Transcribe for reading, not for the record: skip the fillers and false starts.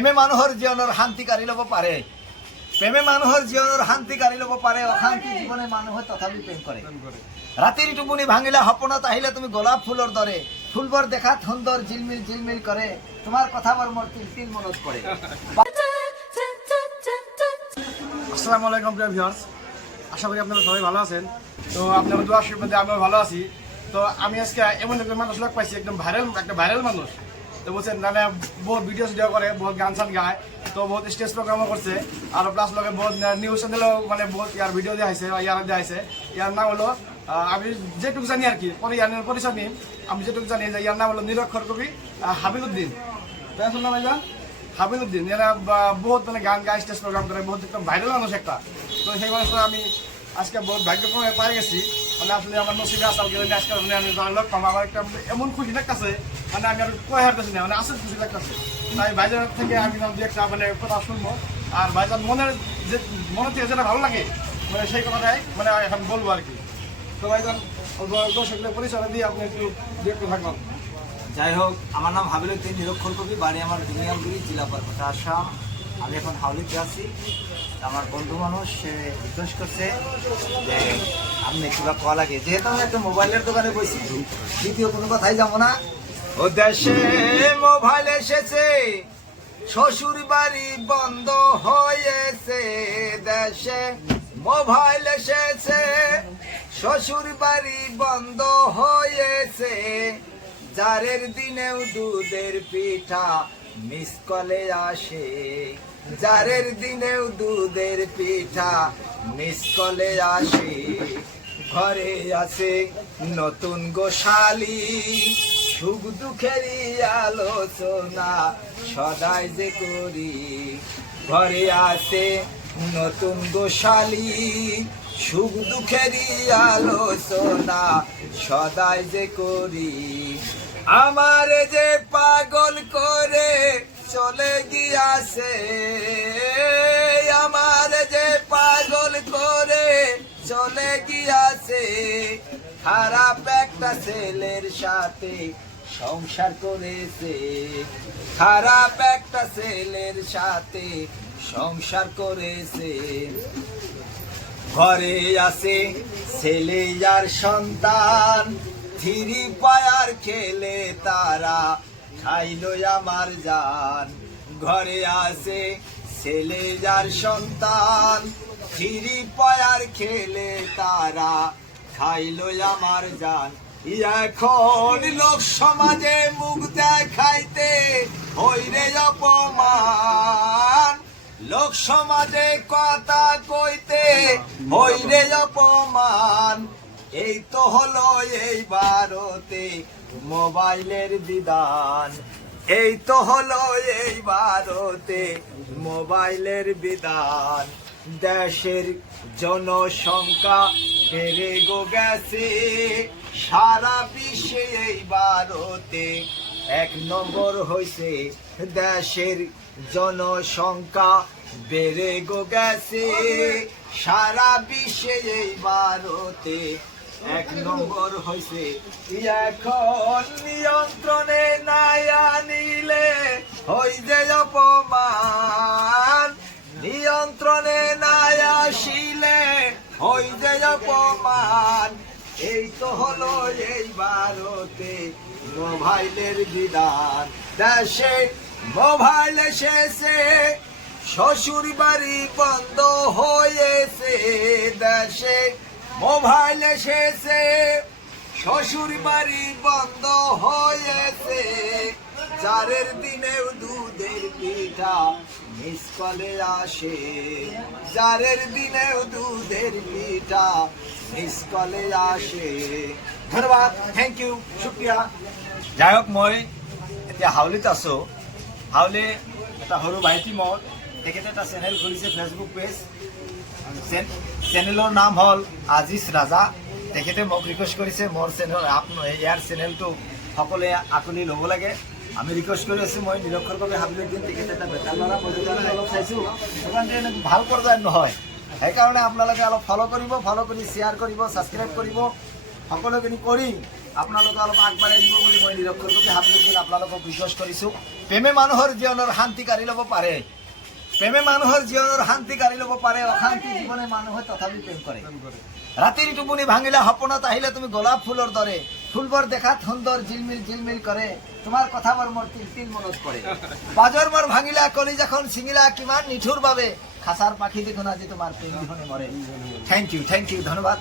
প্ৰেমে মানুহৰ জীৱনৰ শান্তি কাঢ়ি ল'ব পাৰে, প্ৰেমে মানুহৰ জীৱনৰ শান্তি কাঢ়ি ল'ব পাৰে। অশান্তি জীৱনে মানুহে তথাপি প্ৰেম কৰে। ৰাতিৰ টোপনি ভাঙিলে সপোনত আহিলে তুমি গোলাপ ফুলৰ দৰে, ফুলবোৰ দেখাত সুন্দৰ ঝিলমিল ঝিলমিল কৰে, তোমাৰ কথাবোৰ মোৰ তিল তিল মনত পৰে। আসসালামু আলাইকুম প্রিয় ভিউয়ার্স, আশা করি আপনারা সবাই ভালো আছেন। তো আপনাদের দোয়া আশীর্বাদে আমিও ভালো আছি। তো আমি আজকে এমন একজন মানুষ লোক পাইছি, একদম ভাইরাল মানুষ। তো বলছেন মানে বহুত ভিডিও করে, বহুত গান সান গায়, তো বহুত স্টেজ প্রোগ্রামও করছে, আর প্লাস লগে বহুত নিউজ চ্যানেলও মানে বহুত ইয়ার ভিডিও দেওয়া হয়েছে, ইয়ার দেওয়া হয়েছে। ইয়ার নাম হলো আমি যেটুকু জানি আর কি, পরে ইয়ার পরিচয় নিই। আমি যেটুকু জানি যে ইয়ার নাম হলো নিরক্ষর কবি হাবিলুদ্দিন। তাই শুনলাম ভাইজান হাবিলুদ্দিন, এরা বহুত মানে গান গায়, স্টেজ প্রোগ্রাম করে, বহুত একদম ভাইরাল মানুষ একটা। তো সেই মানুষটা আমি আজকে বহুত ভাগ্যক্রমে পাই গেছি। মানে আসলে আমার নসিবে আসাল গেলে আজকে মানে আমি লোক পাবো, আমার একটা এমন খুশি লাগতেছে, মানে আমি আর কয়ে হারতেছি না, মানে আসলে খুশি লাগতেছে। তাই ভাইজান থেকে আমি দু একটা মানে কথা শুনবো, আর ভাইজান মনের থেকে যেটা ভালো লাগে মানে সেই কথাটাই মানে এখন বলবো আর কি। তো ভাইজান দর্শকদের পরিচয় দিয়ে আপনি একটু দেখতে থাকবেন। যাই হোক, আমার নাম হাবিলুদ্দিন, নিরক্ষর কবি, বাড়ি আমার দুনিয়াগুড়ি, জেলা পারকোটা, আসাম। আমি এখন হাউলিতে আছি। আমার বন্ধু মানুষ সে রিকোয়েস্ট করছে যে আমি কিবা কল লাগে, যেহেতু আমি একটা মোবাইলের দোকানে বসি, দ্বিতীয় কোনো কথাই যাবো না। ও দেশে মোবাইল এসেছে, শ্বশুর বাড়ি বন্ধ হয়েছে, দেশে মোবাইল এসেছে, শ্বশুর বাড়ি বন্ধ হয়েছে, জারের দিনেও দুধের পিঠা মিস কলে আসে, জারের দিনেও দুধের পিঠা মিস কলে আসে, ঘরে আছে নতুন গোশালি, সুখ দুঃখেরই আলোচনা সদাই যে করি, ঘরে আছে নতুন গোশালি, সুখ দুঃখেরই আলোচনা সদাই যে করি, আমার যে পাগল করে চলে গিয়াছে, আমার যে পাগল করে চলে গিয়াছে, খারাপ একটা ছেলের সাথে সংসার করেছে, খারাপ একটা ছেলের সাথে সংসার করেছে, ঘরে আছে ছেলে আর সন্তান, থ্রি পায়ার খেলে তারা খাইলো আমার জান, ঘরে আছে ছেলে আর সন্তান, থ্রি পায়ার খেলে তারা খাইলো আমার জান, এখন লোক সমাজে মুখ দেখাইতে হইরে অপমান, লোক সমাজে কথা কইতে হইরে অপমান, এই তো হলো এই ভারতে মোবাইলের বিধান, এই তো হলো এই ভারতে মোবাইলের বিধান, দেশের জনসংখ্যা বেড়ে গেছে, সারা বিশ্বে এই ভারতে 1 নম্বর হইছে, দেশের জনসংখ্যা বেড়ে গেছে, সারা বিশ্বে এই ভারতে 1 নম্বর হইছে, এখন নিয়ন্ত্রণে নাই আনিলে হই যে অপমান, নিয়ন্ত্রণে নাই আসিলে হই যে অপমান, এই তো হলো এই ভারতে মোবাইলের বিধান, দেশে মোবাইল এসেছে, শ্বশুর বাড়ি বন্ধ হয়েছে, দেশে মোবাইল এসেছে, শ্বশুর বাড়ি বন্ধ হয়েছে, জারের দিনেও দুধের পিঠা মিস কলে আসে, জারের দিনেও দুধের পিঠা মিস কলে আসে। ধন্যবাদ, থ্যাংক ইউ, শুক্রিয়া। যাই হোক, মই এতিয়া হাউলিত আছো। হাউলি এটা সৰু ভাইটি মোৰ, তেখেতে এটা চেনেল খুলিছে, ফেচবুক পেজ, চেনেলৰ নাম হ'ল আজিজ ৰাজা। তেখেতে মোক ৰিকুৱেষ্ট কৰিছে মোৰ চেনেল, ইয়াৰ চেনেলটো সকলোৱে আঁকোৱালি ল'ব লাগে। আমি ৰিকুৱেষ্ট কৰি আছোঁ, মই নিৰক্ষৰ কবি হাবিলুদ্দিন, তেখেতে এটা বেটাৰ ল'ৰা, মই অলপ চাইছোঁ, সেইকাৰণে ভাল পৰ্যায়ত নহয়, সেইকাৰণে আপোনালোকে অলপ ফ'ল' কৰিব, ফ'ল' কৰি শ্বেয়াৰ কৰিব, ছাবস্ক্ৰাইব কৰিব, সকলোখিনি কৰি আপোনালোকে অলপ আগবাঢ়াই দিব বুলি মই নিৰক্ষৰভাৱে হাত লুকি আপোনালোকক ৰিকুৱেষ্ট কৰিছোঁ প্ৰেমে মানুহৰ জীৱনৰ শান্তি কাঢ়ি ল'ব পাৰে প্ৰেমে মানুহৰ জীৱনৰ শান্তি কাঢ়ি ল'ব পাৰে অশান্তি জীৱনে মানুহে তথাপি প্ৰেম কৰে ৰাতিৰ টোপনি ভাঙিলে সপোনত আহিলে তুমি গোলাপ ফুলৰ দৰে ফুলবোৰ দেখাত সুন্দৰ জিলমিল জিলমিল কৰে তোমাৰ কথাবোৰ মোৰ তিল তিল মনত পৰে বাজৰ মোৰ ভাঙিলা কলিজাখন ছিঙিলা কিমান নিঠুৰ বাবে খাচাৰ পাখি দেখোন আজি তোমাৰ প্ৰেম বিহনে মৰে থ্যাংক ইউ ধন্যবাদ